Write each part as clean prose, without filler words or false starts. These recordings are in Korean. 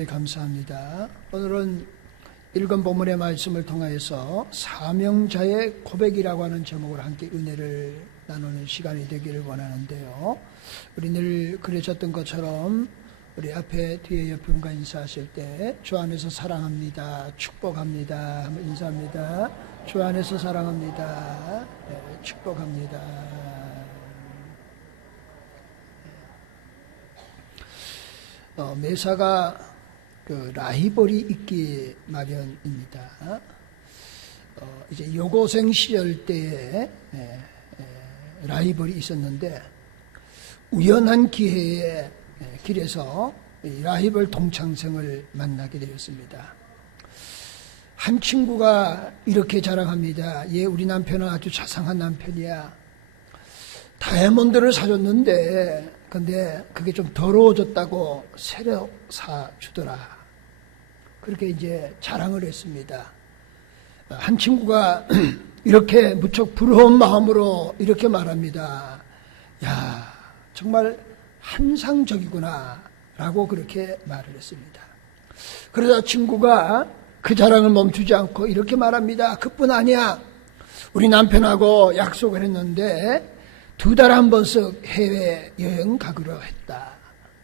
하나님께 감사합니다. 오늘은 읽은 본문의 말씀을 통하여서 사명자의 고백이라고 하는 제목으로 함께 은혜를 나누는 시간이 되기를 원하는데요. 우리 늘 그려졌던 것처럼 우리 앞에 뒤에 옆에 분과 인사하실 때 주 안에서 사랑합니다, 축복합니다 한번 인사합니다. 주 안에서 사랑합니다, 축복합니다. 매사가 그 라이벌이 있기 마련입니다. 이제 여고생 시절 때에 라이벌이 있었는데 우연한 기회에 길에서 라이벌 동창생을 만나게 되었습니다. 한 친구가 이렇게 자랑합니다. 얘 우리 남편은 아주 자상한 남편이야. 다이아몬드를 사줬는데 근데 그게 좀 더러워졌다고 새로 사주더라. 그렇게 이제 자랑을 했습니다. 한 친구가 이렇게 무척 부러운 마음으로 이렇게 말합니다. 야, 정말 환상적이구나 라고 그렇게 말을 했습니다. 그러자 친구가 그 자랑을 멈추지 않고 이렇게 말합니다. 그뿐 아니야. 우리 남편하고 약속을 했는데 2달 한 번씩 해외여행 가기로 했다.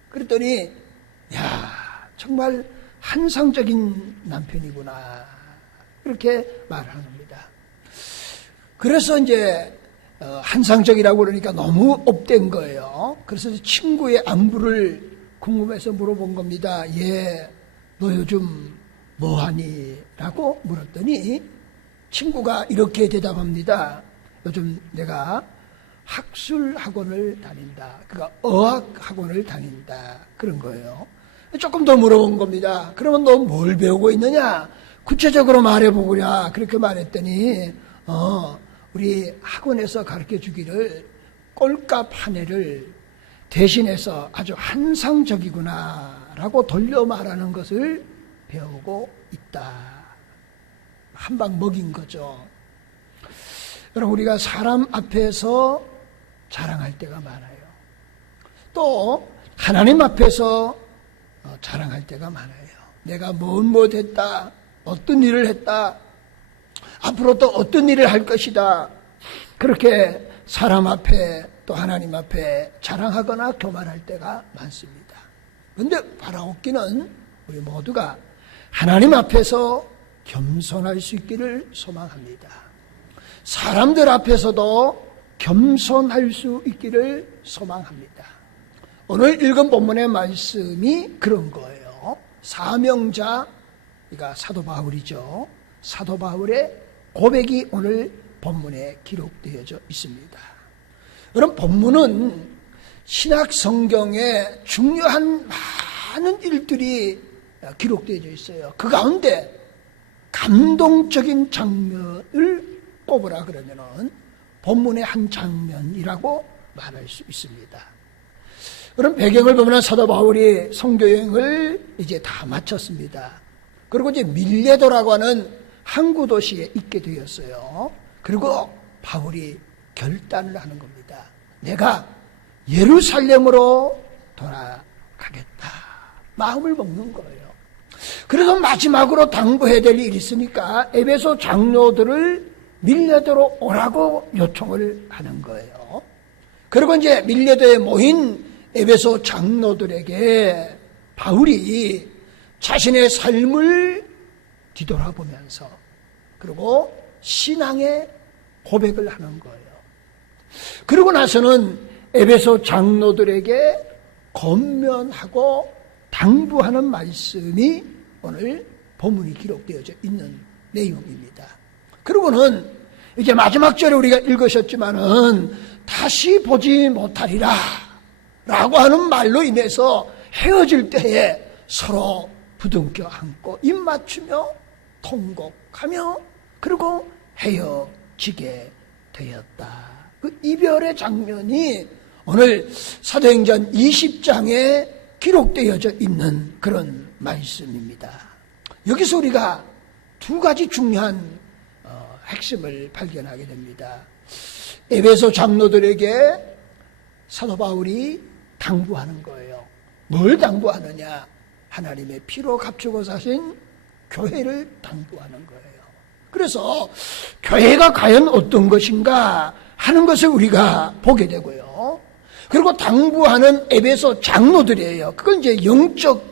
그랬더니 야, 정말 환상적인 남편이구나 이렇게 말하는 겁니다. 그래서 이제 환상적이라고 그러니까 너무 업된 거예요. 그래서 친구의 안부를 궁금해서 물어본 겁니다. 얘 너 요즘 뭐하니? 라고 물었더니 친구가 이렇게 대답합니다. 요즘 내가 학술학원을 다닌다. 그러니까 어학학원을 다닌다. 그런 거예요. 조금 더 물어본 겁니다. 그러면 너 뭘 배우고 있느냐? 구체적으로 말해보구려. 그렇게 말했더니 우리 학원에서 가르쳐 주기를 꼴값 한 해를 대신해서 아주 환상적이구나 라고 돌려 말하는 것을 배우고 있다. 한 방 먹인 거죠. 여러분, 우리가 사람 앞에서 자랑할 때가 많아요. 또 하나님 앞에서 자랑할 때가 많아요. 내가 뭘 했다, 어떤 일을 했다, 앞으로 또 어떤 일을 할 것이다. 그렇게 사람 앞에 또 하나님 앞에 자랑하거나 교만할 때가 많습니다. 그런데 바라옵기는 우리 모두가 하나님 앞에서 겸손할 수 있기를 소망합니다. 사람들 앞에서도 겸손할 수 있기를 소망합니다. 오늘 읽은 본문의 말씀이 그런 거예요. 사명자, 그러니까 사도 바울이죠. 사도 바울의 고백이 오늘 본문에 기록되어져 있습니다. 여러분, 본문은 신약 성경에 중요한 많은 일들이 기록되어져 있어요. 그 가운데 감동적인 장면을 꼽으라 그러면은 본문의 한 장면이라고 말할 수 있습니다. 그럼 배경을 보면 사도 바울이 선교여행을 이제 다 마쳤습니다. 그리고 이제 밀레도라고 하는 항구 도시에 있게 되었어요. 그리고 바울이 결단을 하는 겁니다. 내가 예루살렘으로 돌아가겠다. 마음을 먹는 거예요. 그래서 마지막으로 당부해야 될 일이 있으니까 에베소 장로들을 밀레도로 오라고 요청을 하는 거예요. 그리고 이제 밀레도에 모인 에베소 장로들에게 바울이 자신의 삶을 뒤돌아보면서 그리고 신앙의 고백을 하는 거예요. 그러고 나서는 에베소 장로들에게 권면하고 당부하는 말씀이 오늘 본문이 기록되어져 있는 내용입니다. 그리고는 이제 마지막 절에 우리가 읽으셨지만은 다시 보지 못하리라 라고 하는 말로 인해서 헤어질 때에 서로 부둥켜 안고 입 맞추며 통곡하며 그리고 헤어지게 되었다. 그 이별의 장면이 오늘 사도행전 20장에 기록되어져 있는 그런 말씀입니다. 여기서 우리가 2가지 중요한 핵심을 발견하게 됩니다. 에베소 장로들에게 사도 바울이 당부하는 거예요. 뭘 당부하느냐? 하나님의 피로 값주고 사신 교회를 당부하는 거예요. 그래서 교회가 과연 어떤 것인가 하는 것을 우리가 보게 되고요. 그리고 당부하는 에베소 장로들이에요. 그건 이제 영적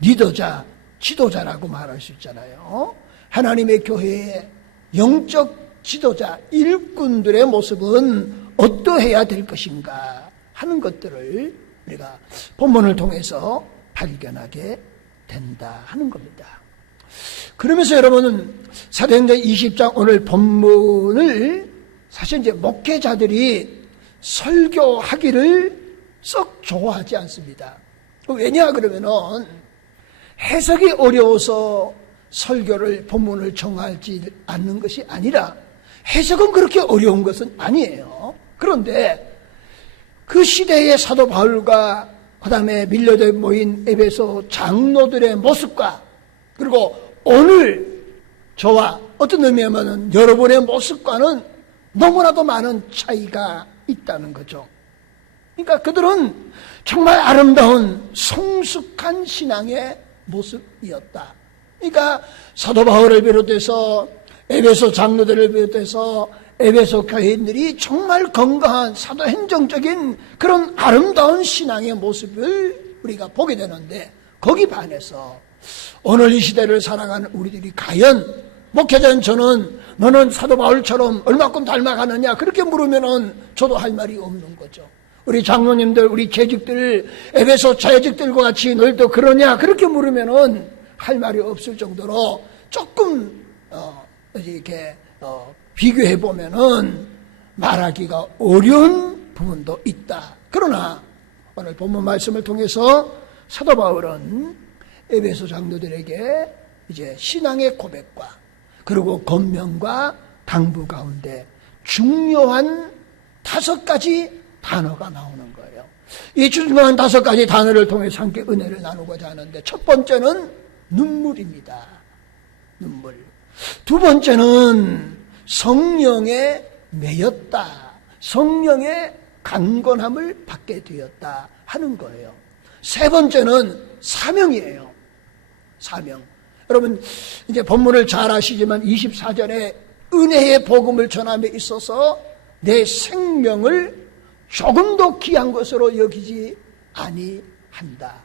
리더자, 지도자라고 말할 수 있잖아요. 하나님의 교회의 영적 지도자, 일꾼들의 모습은 어떠해야 될 것인가 하는 것들을 우리가 본문을 통해서 발견하게 된다 하는 겁니다. 그러면서 여러분은 사도행전 20장 오늘 본문을 사실 이제 목회자들이 설교하기를 썩 좋아하지 않습니다. 왜냐 그러면은 해석이 어려워서 설교를 본문을 정하지 않는 것이 아니라 해석은 그렇게 어려운 것은 아니에요. 그런데 그 시대의 사도 바울과 그 다음에 밀려져 모인 에베소 장로들의 모습과 그리고 오늘 저와 어떤 의미에는 여러분의 모습과는 너무나도 많은 차이가 있다는 거죠. 그러니까 그들은 정말 아름다운 성숙한 신앙의 모습이었다. 그러니까 사도 바울을 비롯해서 에베소 장로들을 비롯해서 에베소 교회인들이 정말 건강한 사도행정적인 그런 아름다운 신앙의 모습을 우리가 보게 되는데 거기 반해서 오늘 이 시대를 살아가는 우리들이 과연 목회자는 저는 너는 사도 바울처럼 얼마큼 닮아가느냐 그렇게 물으면은 저도 할 말이 없는 거죠. 우리 장로님들 우리 재직들 에베소 재직들과 같이 너희도 그러냐 그렇게 물으면은 할 말이 없을 정도로 조금 이렇게 비교해 보면은 말하기가 어려운 부분도 있다. 그러나 오늘 본문 말씀을 통해서 사도 바울은 에베소 장로들에게 이제 신앙의 고백과 그리고 권면과 당부 가운데 중요한 5가지 단어가 나오는 거예요. 이 중요한 5가지 단어를 통해서 함께 은혜를 나누고자 하는데 첫 번째는 눈물입니다. 눈물. 두 번째는 성령에 매였다. 성령의 강건함을 받게 되었다 하는 거예요. 세 번째는 사명이에요. 사명. 여러분 이제 본문을 잘 아시지만 24절에 은혜의 복음을 전함에 있어서 내 생명을 조금도 귀한 것으로 여기지 아니한다.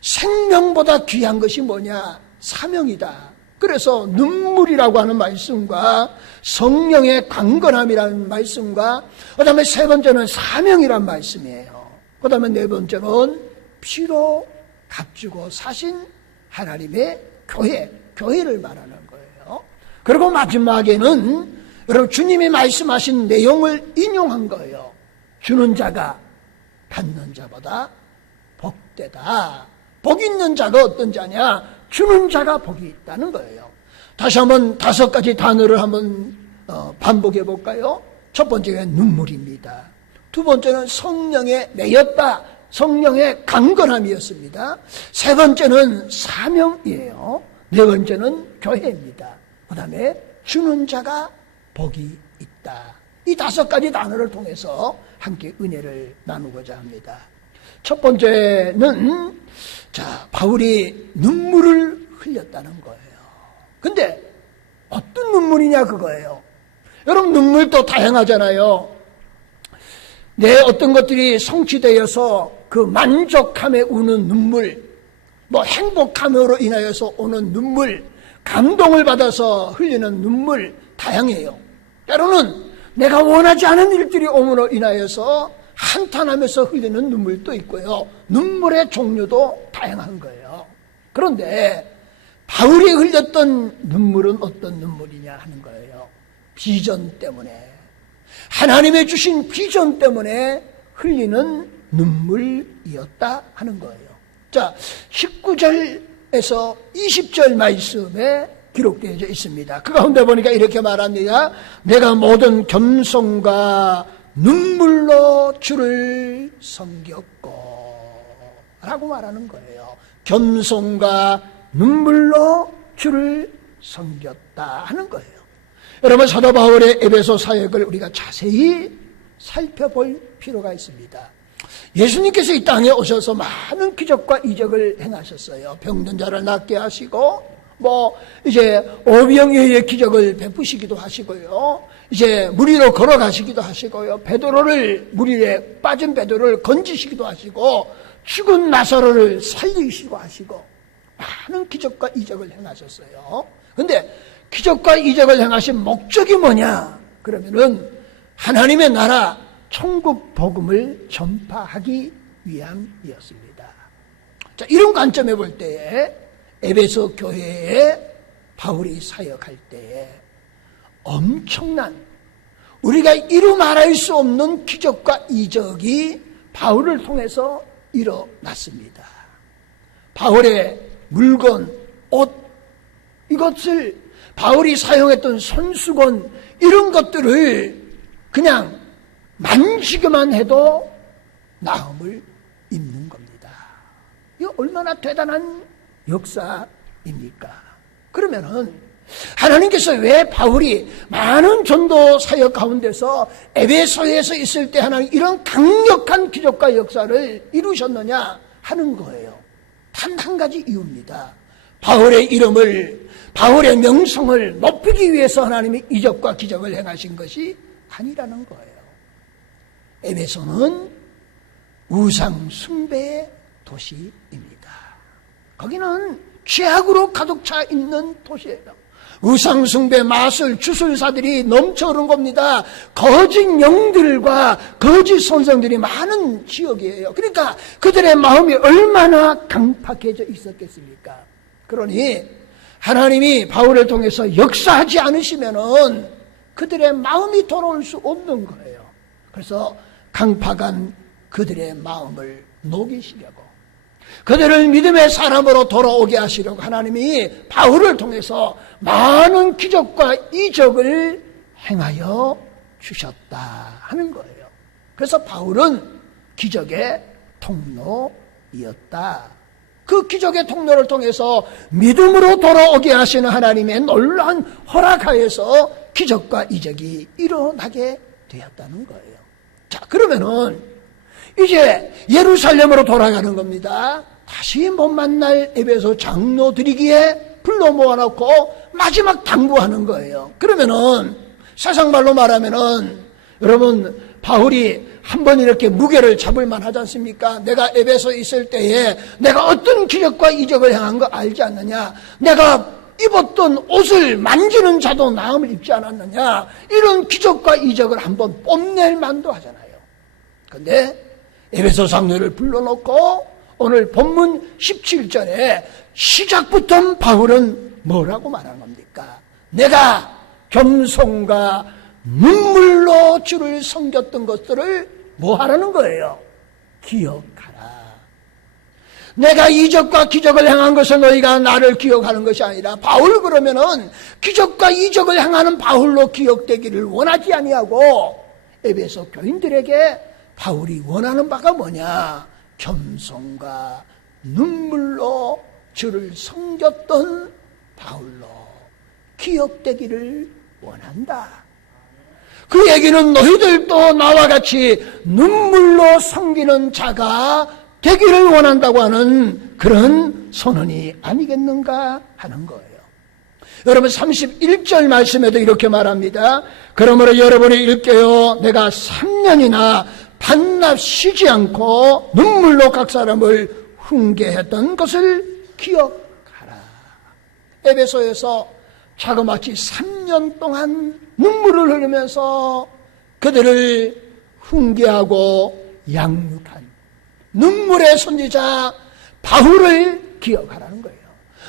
생명보다 귀한 것이 뭐냐? 사명이다. 그래서 눈물이라고 하는 말씀과 성령의 강건함이라는 말씀과 그 다음에 세 번째는 사명이란 말씀이에요. 그 다음에 네 번째는 피로 값주고 사신 하나님의 교회를 말하는 거예요. 그리고 마지막에는 여러분 주님이 말씀하신 내용을 인용한 거예요. 주는 자가 받는 자보다 복되다. 복 있는 자가 어떤 자냐? 주는 자가 복이 있다는 거예요. 다시 한번 5가지 단어를 한번 반복해 볼까요? 첫 번째가 눈물입니다. 두 번째는 성령에 매였다. 성령의 강건함이었습니다. 세 번째는 사명이에요. 네 번째는 교회입니다. 그 다음에 주는 자가 복이 있다. 이 5가지 단어를 통해서 함께 은혜를 나누고자 합니다. 첫 번째는 바울이 눈물을 흘렸다는 거예요. 근데 어떤 눈물이냐 그거예요. 여러분 눈물도 다양하잖아요. 내 어떤 것들이 성취되어서 그 만족함에 우는 눈물, 뭐 행복함으로 인하여서 오는 눈물, 감동을 받아서 흘리는 눈물 다양해요. 때로는 내가 원하지 않은 일들이 오므로 인하여서 한탄하면서 흘리는 눈물도 있고요. 눈물의 종류도 다양한 거예요. 그런데 바울이 흘렸던 눈물은 어떤 눈물이냐 하는 거예요. 비전 때문에, 하나님의 주신 비전 때문에 흘리는 눈물이었다 하는 거예요. 자, 19절에서 20절 말씀에 기록되어 있습니다. 그 가운데 보니까 이렇게 말합니다. 내가 모든 겸손과 눈물로 주를 섬겼고 라고 말하는 거예요. 겸손과 눈물로 주를 섬겼다 하는 거예요. 여러분 사도 바울의 에베소 사역을 우리가 자세히 살펴볼 필요가 있습니다. 예수님께서 이 땅에 오셔서 많은 기적과 이적을 행하셨어요. 병든 자를 낫게 하시고, 이제 오병이어의 기적을 베푸시기도 하시고요. 이제 물 위로 걸어가시기도 하시고요. 물 위에 빠진 베드로를 건지시기도 하시고, 죽은 나사로를 살리시고 하시고, 많은 기적과 이적을 행하셨어요. 근데 기적과 이적을 행하신 목적이 뭐냐? 그러면은 하나님의 나라 천국 복음을 전파하기 위함이었습니다. 자, 이런 관점에 볼 때에 에베소 교회에 바울이 사역할 때에 엄청난, 우리가 이루 말할 수 없는 기적과 이적이 바울을 통해서 일어났습니다. 바울의 물건, 옷, 이것을 바울이 사용했던 손수건, 이런 것들을 그냥 만지기만 해도 나음을 입는 겁니다. 이거 얼마나 대단한 역사입니까? 그러면은 하나님께서 왜 바울이 많은 전도 사역 가운데서 에베소에서 있을 때 하나님 이런 강력한 기적과 역사를 이루셨느냐 하는 거예요. 단 한 가지 이유입니다. 바울의 이름을, 바울의 명성을 높이기 위해서 하나님이 이적과 기적을 행하신 것이 아니라는 거예요. 에베소는 우상 숭배의 도시입니다. 거기는 죄악으로 가득 차 있는 도시예요. 우상 숭배, 마술, 주술사들이 넘쳐 흐른 겁니다. 거짓 영들과 거짓 선생들이 많은 지역이에요. 그러니까 그들의 마음이 얼마나 강팍해져 있었겠습니까? 그러니 하나님이 바울을 통해서 역사하지 않으시면은 그들의 마음이 돌아올 수 없는 거예요. 그래서 강팍한 그들의 마음을 녹이시려고, 그들을 믿음의 사람으로 돌아오게 하시려고 하나님이 바울을 통해서 많은 기적과 이적을 행하여 주셨다 하는 거예요. 그래서 바울은 기적의 통로이었다. 그 기적의 통로를 통해서 믿음으로 돌아오게 하시는 하나님의 놀라운 허락하에서 기적과 이적이 일어나게 되었다는 거예요. 자, 그러면은 이제 예루살렘으로 돌아가는 겁니다. 다시 못 만날 에베소 장로들이기에 불러 모아놓고 마지막 당부하는 거예요. 그러면은 세상 말로 말하면은 여러분, 바울이 한번 이렇게 무게를 잡을 만하지 않습니까? 내가 에베소에 있을 때에 내가 어떤 기적과 이적을 행한 거 알지 않느냐? 내가 입었던 옷을 만지는 자도 나음을 입지 않았느냐? 이런 기적과 이적을 한번 뽐낼 만도 하잖아요. 근데 에베소 장로를 불러놓고 오늘 본문 17절에 시작부터 바울은 뭐라고 말하는 겁니까? 내가 겸손과 눈물로 주를 섬겼던 것들을 뭐 하라는 거예요? 기억하라. 내가 이적과 기적을 행한 것은 너희가 나를 기억하는 것이 아니라, 바울 그러면은 기적과 이적을 행하는 바울로 기억되기를 원하지 아니하고 에베소 교인들에게 바울이 원하는 바가 뭐냐? 겸손과 눈물로 주를 섬겼던 바울로 기억되기를 원한다. 그 얘기는 너희들도 나와 같이 눈물로 섬기는 자가 되기를 원한다고 하는 그런 선언이 아니겠는가 하는 거예요. 여러분 31절 말씀에도 이렇게 말합니다. 그러므로 여러분이 일깨어 내가 3년이나 반납 쉬지 않고 눈물로 각 사람을 훈계했던 것을 기억하라. 에베소에서 자그마치 3년 동안 눈물을 흘리면서 그들을 훈계하고 양육한 눈물의 선지자 바울을 기억하라는 거예요.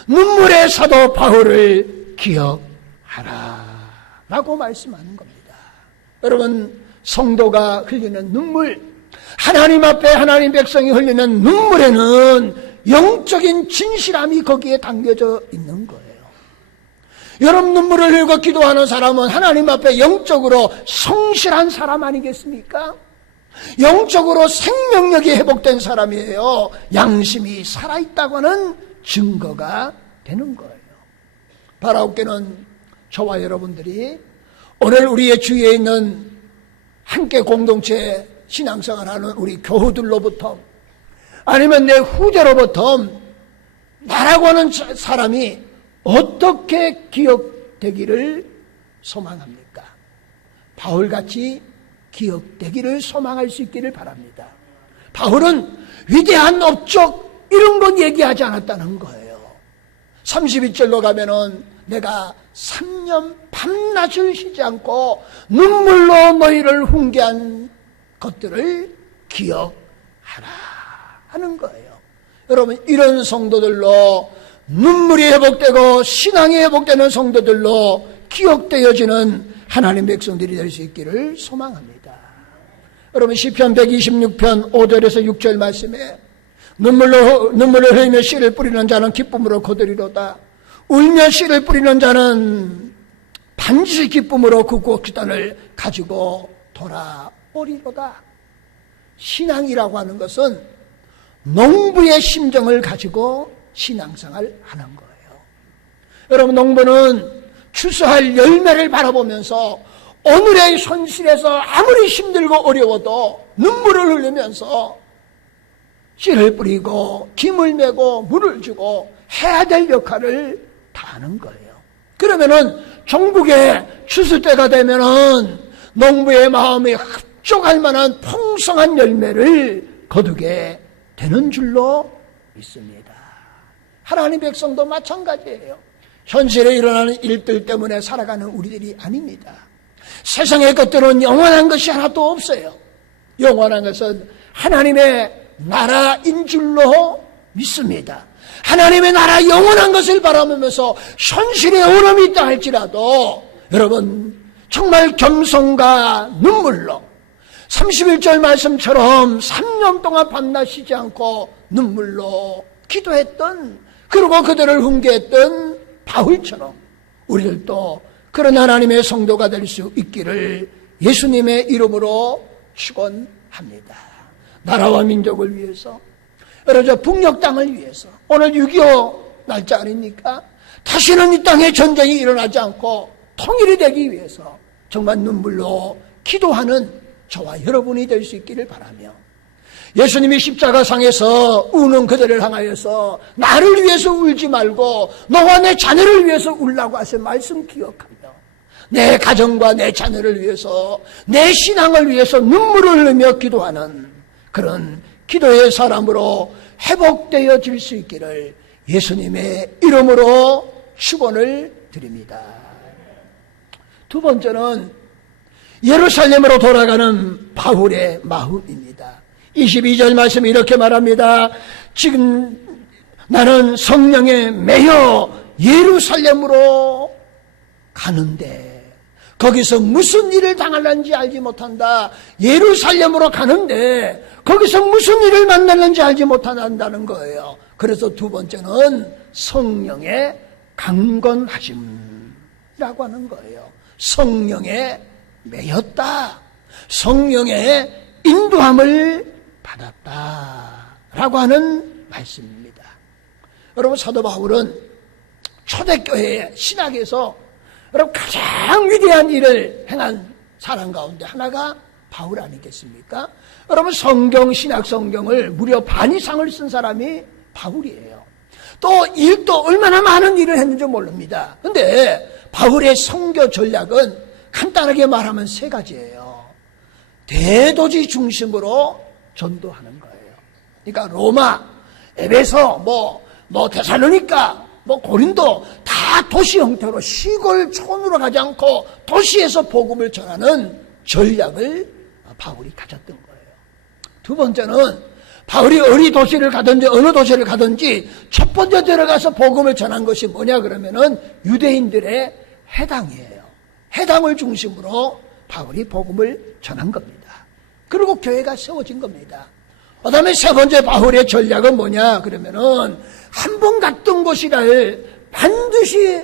눈물의 사도 바울을 기억하라 라고 말씀하는 겁니다. 여러분, 성도가 흘리는 눈물, 하나님 앞에 하나님 백성이 흘리는 눈물에는 영적인 진실함이 거기에 담겨져 있는 거예요. 여러분, 눈물을 흘리고 기도하는 사람은 하나님 앞에 영적으로 성실한 사람 아니겠습니까? 영적으로 생명력이 회복된 사람이에요. 양심이 살아있다고 하는 증거가 되는 거예요. 바라옵게는 저와 여러분들이 오늘 우리의 주위에 있는 함께 공동체 신앙생활하는 우리 교우들로부터 아니면 내 후대로부터 나라고 하는 사람이 어떻게 기억되기를 소망합니까? 바울같이 기억되기를 소망할 수 있기를 바랍니다. 바울은 위대한 업적 이런 건 얘기하지 않았다는 거예요. 32절로 가면은 내가 3년 밤낮을 쉬지 않고 눈물로 너희를 훈계한 것들을 기억하라 하는 거예요. 여러분, 이런 성도들로 눈물이 회복되고 신앙이 회복되는 성도들로 기억되어지는 하나님 백성들이 될 수 있기를 소망합니다. 여러분, 시편 126편 5절에서 6절 말씀에 눈물을 흘리며 씨를 뿌리는 자는 기쁨으로 거두리로다. 울며 씨를 뿌리는 자는 반드시 기쁨으로 그 곡식단을 가지고 돌아오리로다. 신앙이라고 하는 것은 농부의 심정을 가지고 신앙생활을 하는 거예요. 여러분, 농부는 추수할 열매를 바라보면서 오늘의 손실에서 아무리 힘들고 어려워도 눈물을 흘리면서 씨를 뿌리고 김을 메고 물을 주고 해야 될 역할을 다 하는 거예요. 그러면은 종국의 추수 때가 되면은 농부의 마음이 흡족할 만한 풍성한 열매를 거두게 되는 줄로 믿습니다. 하나님 백성도 마찬가지예요. 현실에 일어나는 일들 때문에 살아가는 우리들이 아닙니다. 세상의 것들은 영원한 것이 하나도 없어요. 영원한 것은 하나님의 나라인 줄로 믿습니다. 하나님의 나라 영원한 것을 바라보면서 현실에 어려움이 있다 할지라도 여러분, 정말 겸손과 눈물로 31절 말씀처럼 3년 동안 밤낮 쉬지 않고 눈물로 기도했던, 그리고 그들을 훈계했던 바울처럼 우리들도 그런 하나님의 성도가 될 수 있기를 예수님의 이름으로 축원합니다. 나라와 민족을 위해서, 여러분, 저 북녘 땅을 위해서, 오늘 6.25 날짜 아닙니까? 다시는 이 땅에 전쟁이 일어나지 않고 통일이 되기 위해서 정말 눈물로 기도하는 저와 여러분이 될 수 있기를 바라며, 예수님이 십자가상에서 우는 그들을 향하여서 나를 위해서 울지 말고 너와 내 자녀를 위해서 울라고 하신 말씀 기억하며 내 가정과 내 자녀를 위해서, 내 신앙을 위해서 눈물을 흘리며 기도하는 그런 기도의 사람으로 회복되어질 수 있기를 예수님의 이름으로 축원을 드립니다. 두 번째는 예루살렘으로 돌아가는 바울의 마음입니다. 22절 말씀 이렇게 말합니다. 지금 나는 성령에 매여 예루살렘으로 가는데 거기서 무슨 일을 당할는지 알지 못한다. 예루살렘으로 가는데 거기서 무슨 일을 만날는지 알지 못한다는 거예요. 그래서 두 번째는 성령의 강건하심이라고 하는 거예요. 성령에 매였다. 성령의 인도함을 받았다라고 하는 말씀입니다. 여러분, 사도 바울은 초대교회 신학에서 여러분 가장 위대한 일을 행한 사람 가운데 하나가 바울 아니겠습니까? 여러분, 성경, 신약 성경을 무려 반 이상을 쓴 사람이 바울이에요. 또 일도 얼마나 많은 일을 했는지 모릅니다. 근데 바울의 선교 전략은 간단하게 말하면 세 가지예요. 대도시 중심으로 전도하는 거예요. 그러니까 로마, 에베소, 데살로니가, 고린도 다 도시 형태로 시골 촌으로 가지 않고 도시에서 복음을 전하는 전략을 바울이 가졌던 거예요. 두 번째는 바울이 어느 도시를 가든지 첫 번째 들어가서 복음을 전한 것이 뭐냐 그러면은 유대인들의 회당이에요. 회당을 중심으로 바울이 복음을 전한 겁니다. 그리고 교회가 세워진 겁니다. 그 다음에 세 번째 바울의 전략은 뭐냐 그러면은 한 번 갔던 곳이를 반드시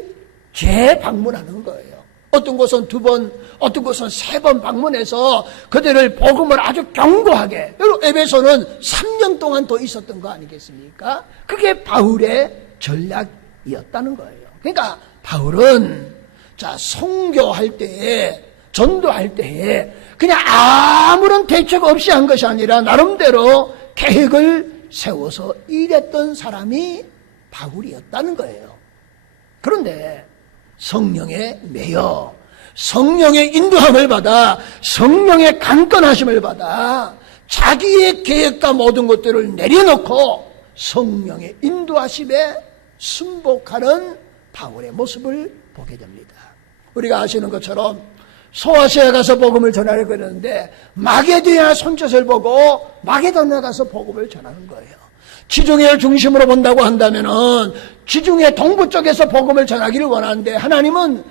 재방문하는 거예요. 어떤 곳은 2번, 어떤 곳은 3번 방문해서 그들을 복음을 아주 견고하게, 에베소는 3년 동안 더 있었던 거 아니겠습니까? 그게 바울의 전략이었다는 거예요. 그러니까 바울은 선교할 때에 전도할 때에 그냥 아무런 대책 없이 한 것이 아니라 나름대로 계획을 세워서 일했던 사람이 바울이었다는 거예요. 그런데 성령에 매여 성령의 인도함을 받아 성령의 강건하심을 받아 자기의 계획과 모든 것들을 내려놓고 성령의 인도하심에 순복하는 바울의 모습을 보게 됩니다. 우리가 아시는 것처럼 소아시아에 가서 복음을 전하려고 했는데 마게도냐 손짓을 보고 마게도냐에 가서 복음을 전하는 거예요. 지중해를 중심으로 본다고 한다면은 지중해 동부 쪽에서 복음을 전하기를 원하는데 하나님은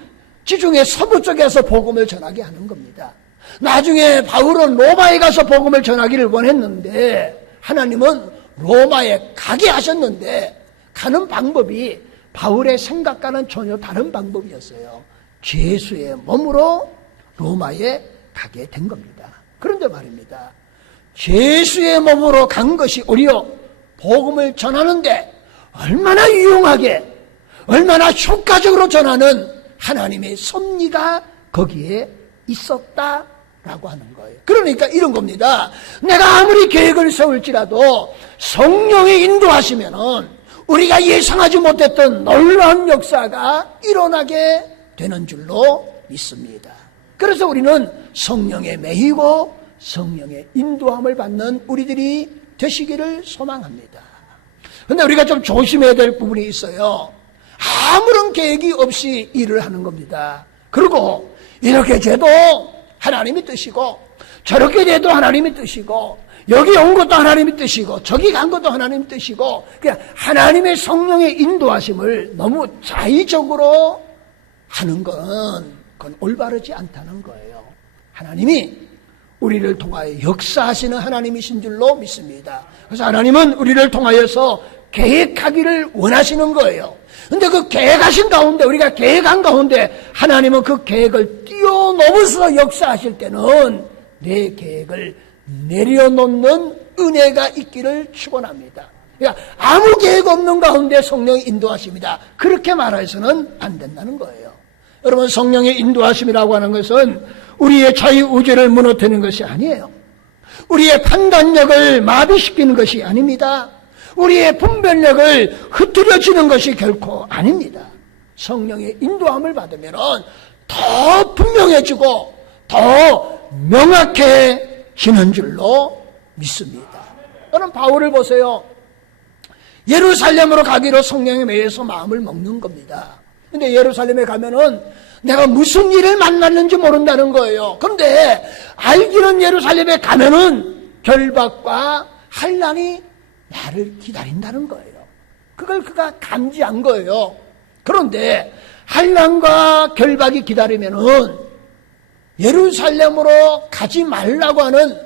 지중해 서부 쪽에서 복음을 전하게 하는 겁니다. 나중에 바울은 로마에 가서 복음을 전하기를 원했는데 하나님은 로마에 가게 하셨는데 가는 방법이 바울의 생각과는 전혀 다른 방법이었어요. 죄수의 몸으로 로마에 가게 된 겁니다. 그런데 말입니다. 죄수의 몸으로 간 것이 오히려 복음을 전하는데 얼마나 유용하게 얼마나 효과적으로 전하는 하나님의 섭리가 거기에 있었다라고 하는 거예요. 그러니까 이런 겁니다. 내가 아무리 계획을 세울지라도 성령의 인도하시면은 우리가 예상하지 못했던 놀라운 역사가 일어나게 되는 줄로 믿습니다. 그래서 우리는 성령에 매이고 성령의 인도함을 받는 우리들이 되시기를 소망합니다. 그런데 우리가 좀 조심해야 될 부분이 있어요. 아무런 계획이 없이 일을 하는 겁니다. 그리고 이렇게 돼도 하나님이 뜻이고 저렇게 돼도 하나님이 뜻이고 여기 온 것도 하나님이 뜻이고 저기 간 것도 하나님이 뜻이고 그냥 하나님의 성령의 인도하심을 너무 자의적으로 하는 그건 올바르지 않다는 거예요. 하나님이 우리를 통하여 역사하시는 하나님이신 줄로 믿습니다. 그래서 하나님은 우리를 통하여서 계획하기를 원하시는 거예요. 근데 그 계획하신 가운데 우리가 계획한 가운데 하나님은 그 계획을 뛰어넘어서 역사하실 때는 내 계획을 내려놓는 은혜가 있기를 축원합니다. 그러니까 아무 계획 없는 가운데 성령의 인도하심이다. 그렇게 말해서는 안 된다는 거예요. 여러분 성령의 인도하심이라고 하는 것은 우리의 자유의지를 무너뜨리는 것이 아니에요. 우리의 판단력을 마비시키는 것이 아닙니다. 우리의 분별력을 흐트러지는 것이 결코 아닙니다. 성령의 인도함을 받으면 더 분명해지고 더 명확해지는 줄로 믿습니다. 여러분 바울을 보세요. 예루살렘으로 가기로 성령에 매여서 마음을 먹는 겁니다. 근데 예루살렘에 가면은 내가 무슨 일을 만났는지 모른다는 거예요. 그런데 알기는 예루살렘에 가면은 결박과 환난이 나를 기다린다는 거예요. 그걸 그가 감지한 거예요. 그런데 환난과 결박이 기다리면은 예루살렘으로 가지 말라고 하는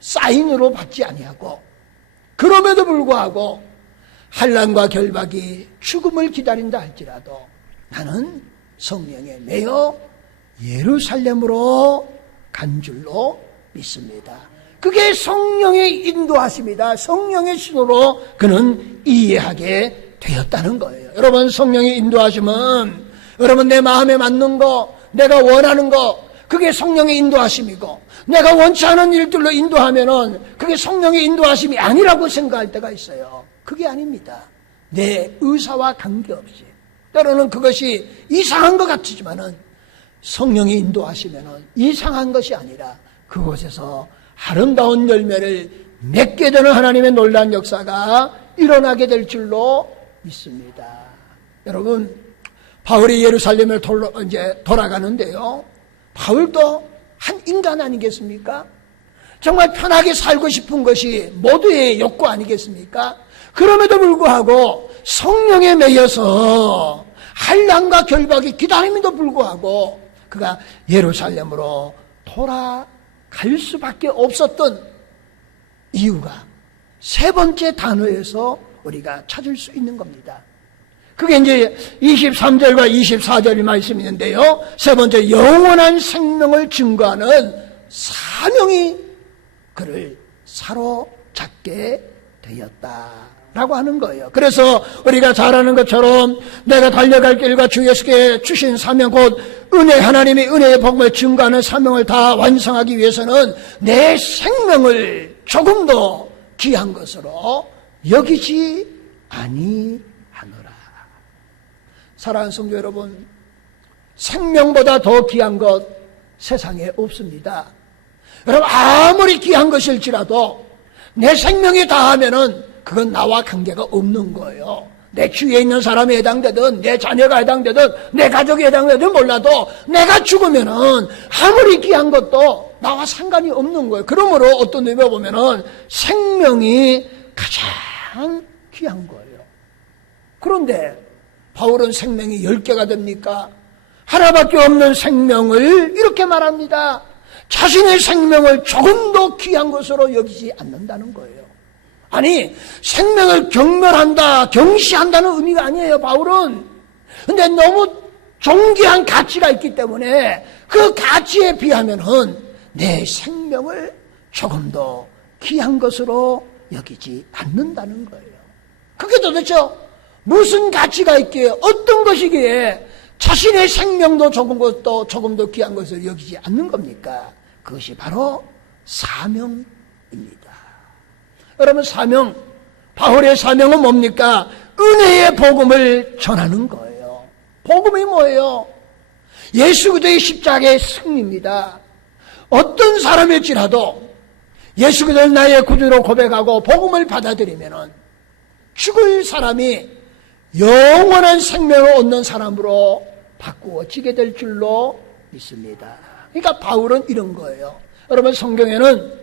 사인으로 받지 아니하고 그럼에도 불구하고 환난과 결박이 죽음을 기다린다 할지라도 나는 성령에 매여 예루살렘으로 간 줄로 믿습니다. 그게 성령의 인도하심이다. 성령의 신호로 그는 이해하게 되었다는 거예요. 여러분 성령의 인도하심은 여러분 내 마음에 맞는 거 내가 원하는 거 그게 성령의 인도하심이고 내가 원치 않은 일들로 인도하면은 그게 성령의 인도하심이 아니라고 생각할 때가 있어요. 그게 아닙니다. 내 의사와 관계없이 때로는 그것이 이상한 것 같지만은 성령이 인도하시면은 이상한 것이 아니라 그곳에서 아름다운 열매를 맺게 되는 하나님의 놀라운 역사가 일어나게 될 줄로 믿습니다. 여러분 바울이 예루살렘을 이제 돌아가는데요. 바울도 한 인간 아니겠습니까? 정말 편하게 살고 싶은 것이 모두의 욕구 아니겠습니까? 그럼에도 불구하고 성령에 매여서 환난과 결박이 기다림에도 불구하고 그가 예루살렘으로 돌아갈 수밖에 없었던 이유가 세 번째 단어에서 우리가 찾을 수 있는 겁니다. 그게 이제 23절과 24절의 말씀이 있는데요. 세 번째 영원한 생명을 증거하는 사명이 그를 사로잡게 되었다. 라고 하는 거예요. 그래서 우리가 잘 아는 것처럼 내가 달려갈 길과 주 예수께 주신 사명 곧 은혜, 하나님의 은혜의 복음을 증거하는 사명을 다 완성하기 위해서는 내 생명을 조금 더 귀한 것으로 여기지 아니하노라. 사랑하는 성도 여러분, 생명보다 더 귀한 것 세상에 없습니다. 여러분, 아무리 귀한 것일지라도 내 생명이 다하면은 그건 나와 관계가 없는 거예요. 내 주위에 있는 사람이 해당되든 내 자녀가 해당되든 내 가족이 해당되든 몰라도 내가 죽으면은 아무리 귀한 것도 나와 상관이 없는 거예요. 그러므로 어떤 의미로 보면은 생명이 가장 귀한 거예요. 그런데 바울은 생명이 10개가 됩니까? 하나밖에 없는 생명을 이렇게 말합니다. 자신의 생명을 조금 더 귀한 것으로 여기지 않는다는 거예요. 아니, 생명을 경멸한다, 경시한다는 의미가 아니에요, 바울은. 근데 너무 존귀한 가치가 있기 때문에 그 가치에 비하면은 내 생명을 조금 더 귀한 것으로 여기지 않는다는 거예요. 그게 도대체 무슨 가치가 있기에, 어떤 것이기에 자신의 생명도 조금 더 귀한 것을 여기지 않는 겁니까? 그것이 바로 사명입니다. 여러분, 사명, 바울의 사명은 뭡니까? 은혜의 복음을 전하는 거예요. 복음이 뭐예요? 예수 그리스도의 십자가의 승리입니다. 어떤 사람일지라도 예수 그리스도를 나의 구주로 고백하고 복음을 받아들이면은 죽을 사람이 영원한 생명을 얻는 사람으로 바꾸어지게 될 줄로 믿습니다. 그러니까 바울은 이런 거예요. 여러분, 성경에는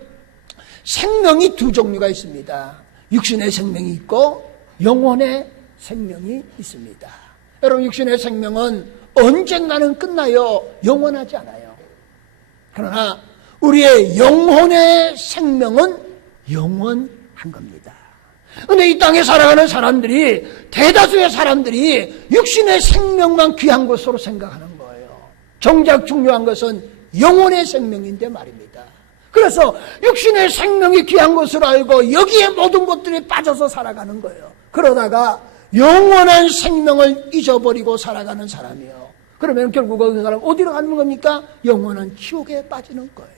생명이 두 종류가 있습니다. 육신의 생명이 있고 영혼의 생명이 있습니다. 여러분, 육신의 생명은 언젠가는 끝나요. 영원하지 않아요. 그러나 우리의 영혼의 생명은 영원한 겁니다. 그런데 이 땅에 살아가는 사람들이, 대다수의 사람들이 육신의 생명만 귀한 것으로 생각하는 거예요. 정작 중요한 것은 영혼의 생명인데 말입니다. 그래서 육신의 생명이 귀한 것으로 알고 여기에 모든 것들이 빠져서 살아가는 거예요. 그러다가 영원한 생명을 잊어버리고 살아가는 사람이에요. 그러면 결국 그 사람 어디로 가는 겁니까? 영원한 지옥에 빠지는 거예요.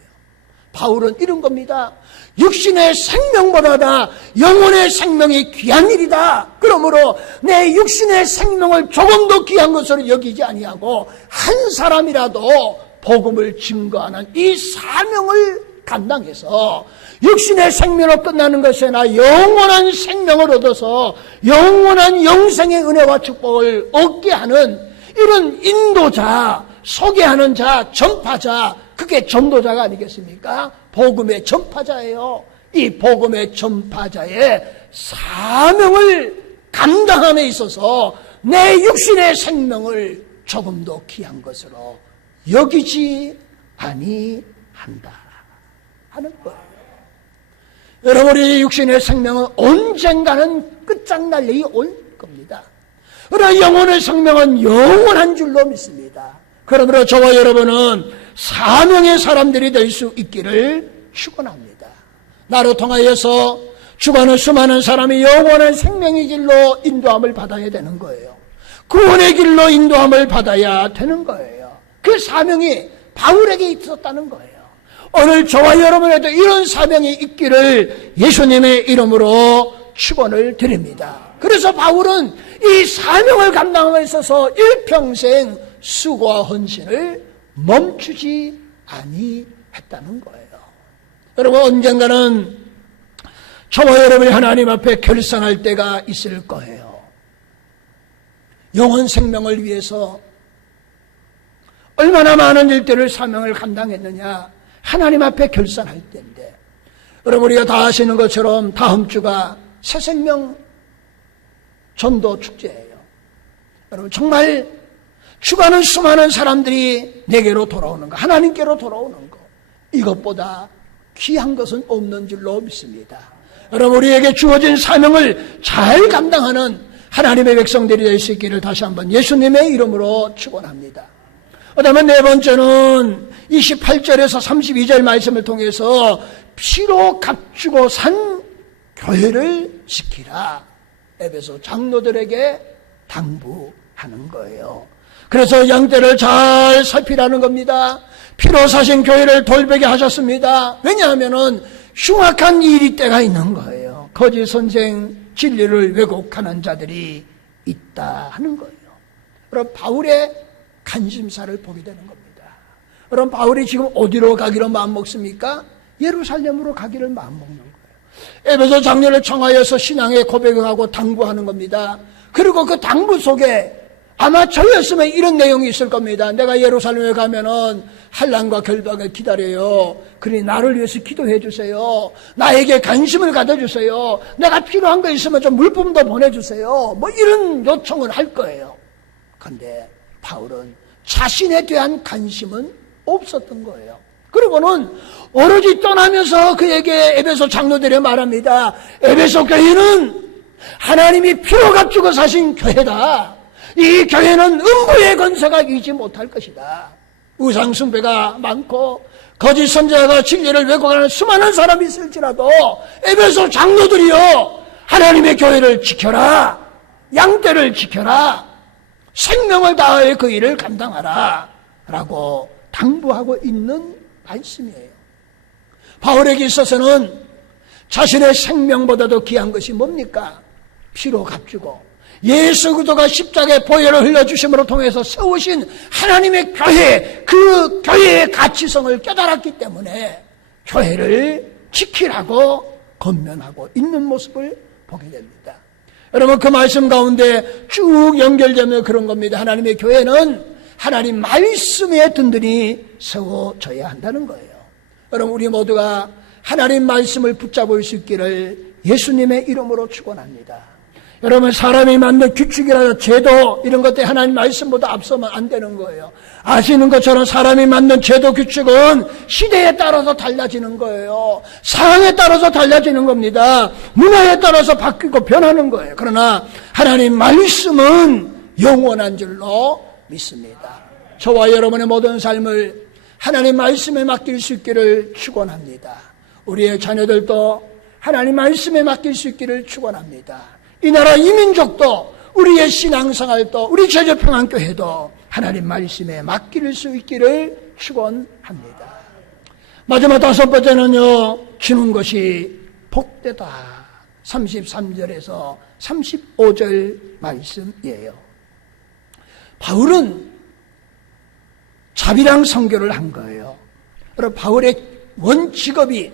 바울은 이런 겁니다. 육신의 생명보다 영혼의 생명이 귀한 일이다. 그러므로 내 육신의 생명을 조금 더 귀한 것으로 여기지 아니하고 한 사람이라도 복음을 증거하는 이 사명을 감당해서 육신의 생명으로 끝나는 것이 아니라 영원한 생명을 얻어서 영원한 영생의 은혜와 축복을 얻게 하는 이런 인도자, 소개하는 자, 전파자, 그게 전도자가 아니겠습니까? 복음의 전파자예요. 이 복음의 전파자의 사명을 감당함에 있어서 내 육신의 생명을 조금 더 귀한 것으로 여기지 아니한다 하는 거예요. 여러분, 우리 육신의 생명은 언젠가는 끝장날일이 올 겁니다. 그러나 영혼의 생명은 영원한 줄로 믿습니다. 그러므로 저와 여러분은 사명의 사람들이 될 수 있기를 축원합니다. 나로 통하여서 죽어가는 수많은 사람이 영원한 생명의 길로 인도함을 받아야 되는 거예요. 구원의 길로 인도함을 받아야 되는 거예요. 그 사명이 바울에게 있었다는 거예요. 오늘 저와 여러분에도 이런 사명이 있기를 예수님의 이름으로 축원을 드립니다. 그래서 바울은 이 사명을 감당함에 있어서 일평생 수고와 헌신을 멈추지 아니했다는 거예요. 여러분, 언젠가는 저와 여러분이 하나님 앞에 결산할 때가 있을 거예요. 영혼 생명을 위해서 얼마나 많은 일들을 사명을 감당했느냐, 하나님 앞에 결산할 때인데, 여러분, 우리가 다 아시는 것처럼 다음 주가 새생명 전도 축제예요. 여러분, 정말 죽어가는 수많은 사람들이 내게로 돌아오는 거, 하나님께로 돌아오는 거, 이것보다 귀한 것은 없는 줄로 믿습니다. 여러분, 우리에게 주어진 사명을 잘 감당하는 하나님의 백성들이 될 수 있기를 다시 한번 예수님의 이름으로 축원합니다. 그다음에 네 번째는 28절에서 32절 말씀을 통해서 피로 값주고 산 교회를 지키라. 에베소 장로들에게 당부하는 거예요. 그래서 양떼를 잘 살피라는 겁니다. 피로 사신 교회를 돌보게 하셨습니다. 왜냐하면은 흉악한 일이 때가 있는 거예요. 거짓 선생, 진리를 왜곡하는 자들이 있다 하는 거예요. 그럼 바울의 간심사를 보게 되는 겁니다. 그럼 바울이 지금 어디로 가기로 마음먹습니까? 예루살렘으로 가기를 마음먹는 거예요. 에베소 장로를 청하여서 신앙의 고백을 하고 당부하는 겁니다. 그리고 그 당부 속에 아마 저였으면 이런 내용이 있을 겁니다. 내가 예루살렘에 가면은 환난과 결박을 기다려요. 그러니 나를 위해서 기도해 주세요. 나에게 관심을 가져주세요. 내가 필요한 거 있으면 좀 물품도 보내주세요. 뭐 이런 요청을 할 거예요. 그런데 바울은 자신에 대한 관심은 없었던 거예요. 그리고는 오로지 떠나면서 그에게 에베소 장로들이 말합니다. 에베소 교회는 하나님이 피로 값주고 사신 교회다. 이 교회는 음부의 권세가 이기지 못할 것이다. 우상 숭배가 많고 거짓 선지자가 진리를 왜곡하는 수많은 사람이 있을지라도 에베소 장로들이요, 하나님의 교회를 지켜라. 양떼를 지켜라. 생명을 다하여 그 일을 감당하라. 라고 당부하고 있는 말씀이에요. 바울에게 있어서는 자신의 생명보다도 귀한 것이 뭡니까? 피로 값주고 예수 그리스도가 십자가의 보혈을 흘려주심으로 통해서 세우신 하나님의 교회, 그 교회의 가치성을 깨달았기 때문에 교회를 지키라고 권면하고 있는 모습을 보게 됩니다. 여러분, 그 말씀 가운데 쭉 연결되면 그런 겁니다. 하나님의 교회는 하나님 말씀에 든든히 세워져야 한다는 거예요. 여러분, 우리 모두가 하나님 말씀을 붙잡을 수 있기를 예수님의 이름으로 축원합니다. 여러분, 사람이 만든 규칙이라도 제도 이런 것들 하나님 말씀보다 앞서면 안 되는 거예요. 아시는 것처럼 사람이 만든 제도 규칙은 시대에 따라서 달라지는 거예요. 상황에 따라서 달라지는 겁니다. 문화에 따라서 바뀌고 변하는 거예요. 그러나 하나님 말씀은 영원한 줄로 믿습니다. 저와 여러분의 모든 삶을 하나님 말씀에 맡길 수 있기를 축원합니다. 우리의 자녀들도 하나님 말씀에 맡길 수 있기를 축원합니다. 이 나라 이 민족도, 우리의 신앙생활도, 우리 제주평안교회도 하나님 말씀에 맡길 수 있기를 축원합니다. 마지막 다섯 번째는요, 주는 것이 복되다. 33절에서 35절 말씀이에요. 바울은 자비랑 선교를 한 거예요. 그리고 바울의 원 직업이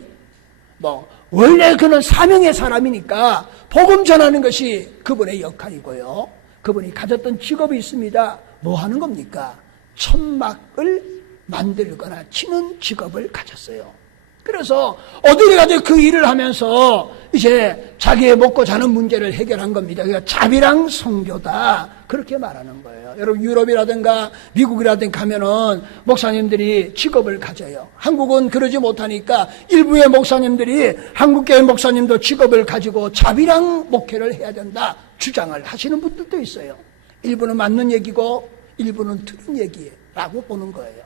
원래 그는 사명의 사람이니까 복음 전하는 것이 그분의 역할이고요. 그분이 가졌던 직업이 있습니다. 뭐 하는 겁니까? 천막을 만들거나 치는 직업을 가졌어요. 그래서 어디에 가도 그 일을 하면서 이제 자기의 먹고 자는 문제를 해결한 겁니다. 그러니까 자비랑 선교다, 그렇게 말하는 거예요. 여러분, 유럽이라든가 미국이라든가 가면은 목사님들이 직업을 가져요. 한국은 그러지 못하니까 일부의 목사님들이, 한국교회 목사님도 직업을 가지고 자비랑 목회를 해야 된다 주장을 하시는 분들도 있어요. 일부는 맞는 얘기고 일부는 틀린 얘기라고 보는 거예요.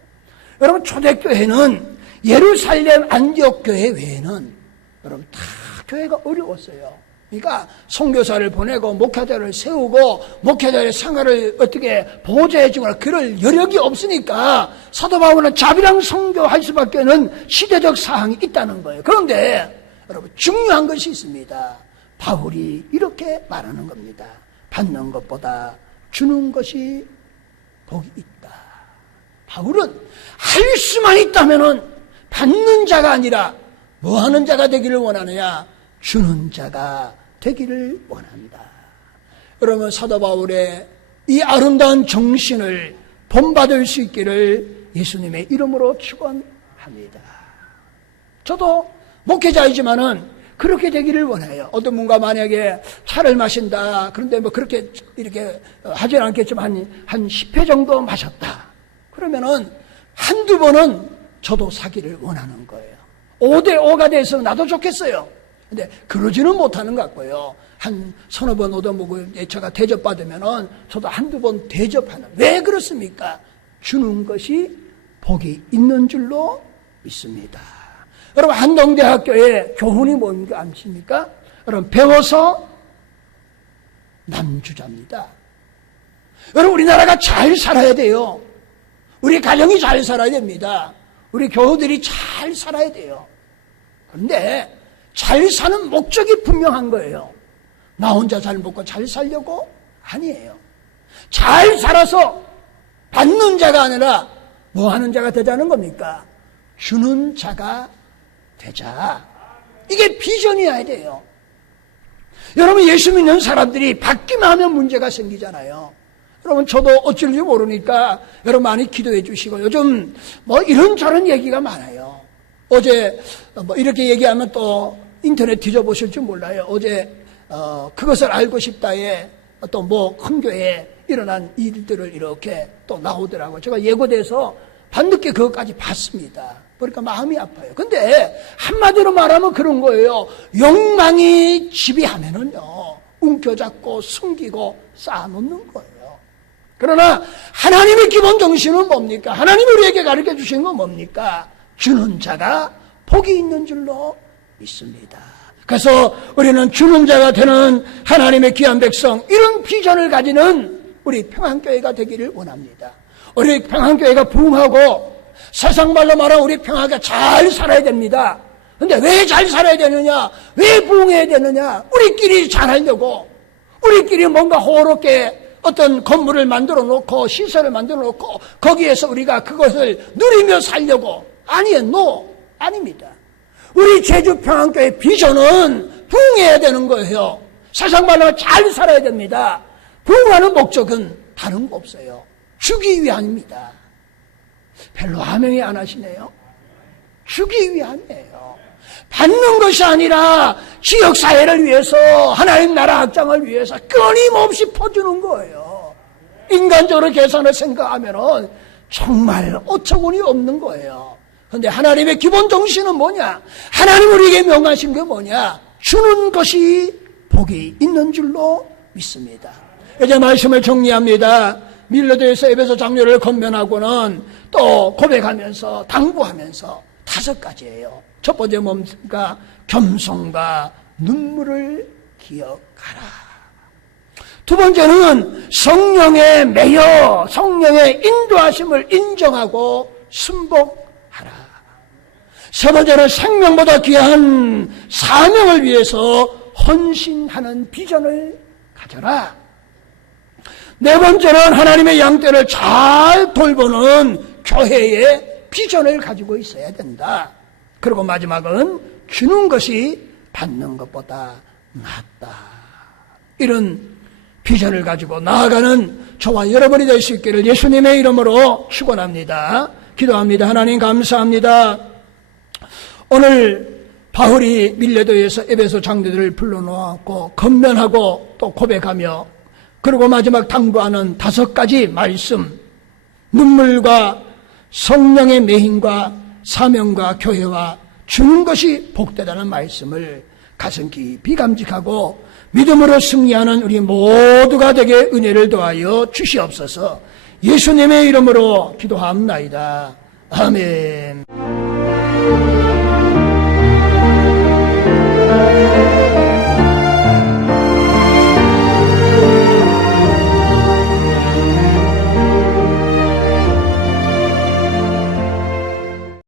여러분, 초대교회는 예루살렘 안디옥 교회 외에는 여러분 다 교회가 어려웠어요. 그러니까 선교사를 보내고 목회자를 세우고 목회자의 생활을 어떻게 보호해주거나 그럴 여력이 없으니까 사도 바울은 자비랑 선교할 수밖에 없는 시대적 사항이 있다는 거예요. 그런데 여러분, 중요한 것이 있습니다. 바울이 이렇게 말하는 겁니다. 받는 것보다 주는 것이 복이 있다. 바울은 할 수만 있다면은 받는 자가 아니라 뭐 하는 자가 되기를 원하느냐? 주는 자가 되기를 원한다. 그러면 사도 바울의 이 아름다운 정신을 본받을 수 있기를 예수님의 이름으로 축원합니다. 저도 목회자이지만은 그렇게 되기를 원해요. 어떤 분과 만약에 차를 마신다. 그런데 뭐 그렇게 이렇게 하지는 않겠지만 한 10회 정도 마셨다. 그러면은 한두 번은 저도 사기를 원하는 거예요. 5대5가 돼서 나도 좋겠어요. 근데 그러지는 못하는 것 같고요. 한 서너 번 얻어먹고 제가 대접받으면은 저도 한두 번 대접하는. 왜 그렇습니까? 주는 것이 복이 있는 줄로 믿습니다. 여러분, 한동대학교의 교훈이 뭔가 아십니까? 여러분, 배워서 남주자입니다. 여러분, 우리나라가 잘 살아야 돼요. 우리 가정이 잘 살아야 됩니다. 우리 교우들이 잘 살아야 돼요. 그런데 잘 사는 목적이 분명한 거예요. 나 혼자 잘 먹고 잘 살려고? 아니에요. 잘 살아서 받는 자가 아니라 뭐 하는 자가 되자는 겁니까? 주는 자가 되자. 이게 비전이어야 돼요. 여러분, 예수 믿는 사람들이 받기만 하면 문제가 생기잖아요. 여러분, 저도 어쩔지 모르니까 여러분 많이 기도해 주시고, 요즘 뭐 이런저런 얘기가 많아요. 어제 뭐 이렇게 얘기하면 또 인터넷 뒤져보실 줄 몰라요. 어제 그것을 알고 싶다에 또 뭐 큰 교회에 일어난 일들을 이렇게 또 나오더라고요. 제가 예고돼서 밤늦게 그것까지 봤습니다. 그러니까 마음이 아파요. 근데 한마디로 말하면 그런 거예요. 욕망이 지배하면은요, 움켜잡고 숨기고 쌓아놓는 거예요. 그러나 하나님의 기본 정신은 뭡니까? 하나님이 우리에게 가르쳐 주신 건 뭡니까? 주는 자가 복이 있는 줄로 믿습니다. 그래서 우리는 주는 자가 되는 하나님의 귀한 백성, 이런 비전을 가지는 우리 평안교회가 되기를 원합니다. 우리 평안교회가 부흥하고 세상 말로 말하면 우리 평안교회가 잘 살아야 됩니다. 근데 왜 잘 살아야 되느냐? 왜 부흥해야 되느냐? 우리끼리 잘하려고, 우리끼리 뭔가 호롭게 어떤 건물을 만들어 놓고 시설을 만들어 놓고 거기에서 우리가 그것을 누리며 살려고. 아니에요. 아닙니다. 우리 제주평안교회 비전은 부흥해야 되는 거예요. 세상 말로 잘 살아야 됩니다. 부흥하는 목적은 다른 거 없어요. 주기 위함입니다. 별로 하명이 안 하시네요. 주기 위함이에요. 받는 것이 아니라 지역사회를 위해서, 하나님 나라 확장을 위해서 끊임없이 퍼주는 거예요. 인간적으로 계산을 생각하면 정말 어처구니 없는 거예요. 그런데 하나님의 기본 정신은 뭐냐? 하나님 우리에게 명하신 게 뭐냐? 주는 것이 복이 있는 줄로 믿습니다. 이제 말씀을 정리합니다. 밀라도에서 에베소 장로를 건면하고는 또 고백하면서 당부하면서 5가지예요. 첫 번째 뭡니까? 겸손과 눈물을 기억하라. 두 번째는 성령의 매여, 성령의 인도하심을 인정하고 순복하라. 세 번째는 생명보다 귀한 사명을 위해서 헌신하는 비전을 가져라. 네 번째는 하나님의 양떼를 잘 돌보는 교회의 비전을 가지고 있어야 된다. 그리고 마지막은 주는 것이 받는 것보다 낫다. 이런 비전을 가지고 나아가는 저와 여러분이 될 수 있기를 예수님의 이름으로 축원합니다. 기도합니다. 하나님 감사합니다. 오늘 바울이 밀레도에서 에베소 장로들을 불러놓았고 건면하고 또 고백하며 그리고 마지막 당부하는 5가지 말씀, 눈물과 성령의 매힘과 사명과 교회와 주는 것이 복되다는 말씀을 가슴 깊이 감직하고 믿음으로 승리하는 우리 모두가 되게 은혜를 더하여 주시옵소서. 예수님의 이름으로 기도합나이다. 아멘.